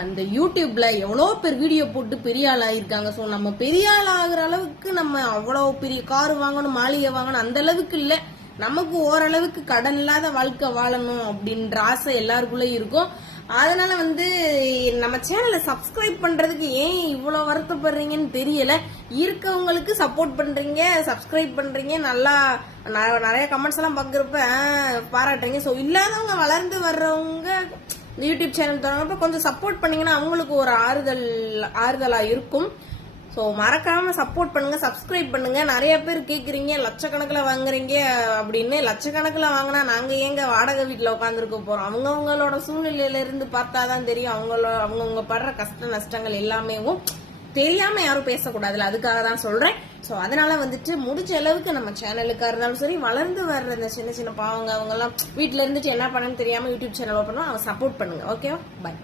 அந்த யூடியூப்ல எவ்வளோ பேர் வீடியோ போட்டு பெரிய ஆள் ஆயிருக்காங்க. ஸோ நம்ம பெரிய ஆள் ஆகுற அளவுக்கு நம்ம அவ்வளோ பெரிய கார் வாங்கணும், மாளிகை வாங்கணும் அந்த அளவுக்கு இல்லை. நமக்கு ஓரளவுக்கு கடன் இல்லாத வாழ்க்கை வாழணும் அப்படின்ற ஆசை எல்லாருக்குள்ள இருக்கும். அதனால நம்ம சேனலை சப்ஸ்கிரைப் பண்றதுக்கு ஏன் இவ்வளவு வருத்தப்படுறீங்கன்னு தெரியல. இருக்கவங்களுக்கு சப்போர்ட் பண்றீங்க, சப்ஸ்கிரைப் பண்றீங்க, நல்லா நிறைய கமெண்ட்ஸ் எல்லாம் பாக்குறப்ப பாராட்டுறீங்க. ஸோ இல்லாதவங்க வளர்ந்து வர்றவங்க யூடியூப் சேனல் தொடங்குறப்ப கொஞ்சம் சப்போர்ட் பண்ணீங்கன்னா அவங்களுக்கு ஒரு ஆறுதலா இருக்கும். ஸோ மறக்காம சப்போர்ட் பண்ணுங்க, சப்ஸ்கிரைப் பண்ணுங்க. நிறைய பேர் கேட்குறீங்க லட்சக்கணக்கில் வாங்குறீங்க அப்படின்னு. லட்சக்கணக்கில் வாங்கினா நாங்கள் ஏங்க வாடகை வீட்டில் உட்காந்துருக்க போகிறோம்? அவங்கவுங்களோட சூழ்நிலையில இருந்து பார்த்தாதான் தெரியும். அவங்கவுங்க படுற கஷ்ட நஷ்டங்கள் எல்லாமே தெரியாம யாரும் பேசக்கூடாதுல, அதுக்காக தான் சொல்றேன். ஸோ அதனால முடிஞ்ச அளவுக்கு நம்ம சேனலுக்காக இருந்தாலும் சரி, வளர்ந்து வர்ற இந்த சின்ன சின்ன பாவங்க அவங்க எல்லாம் வீட்டுல இருந்துட்டு என்ன பண்ணணும்னு தெரியாம யூடியூப் சேனல் ஓப்பன் அவங்க சப்போர்ட் பண்ணுங்க. ஓகேவா? பை.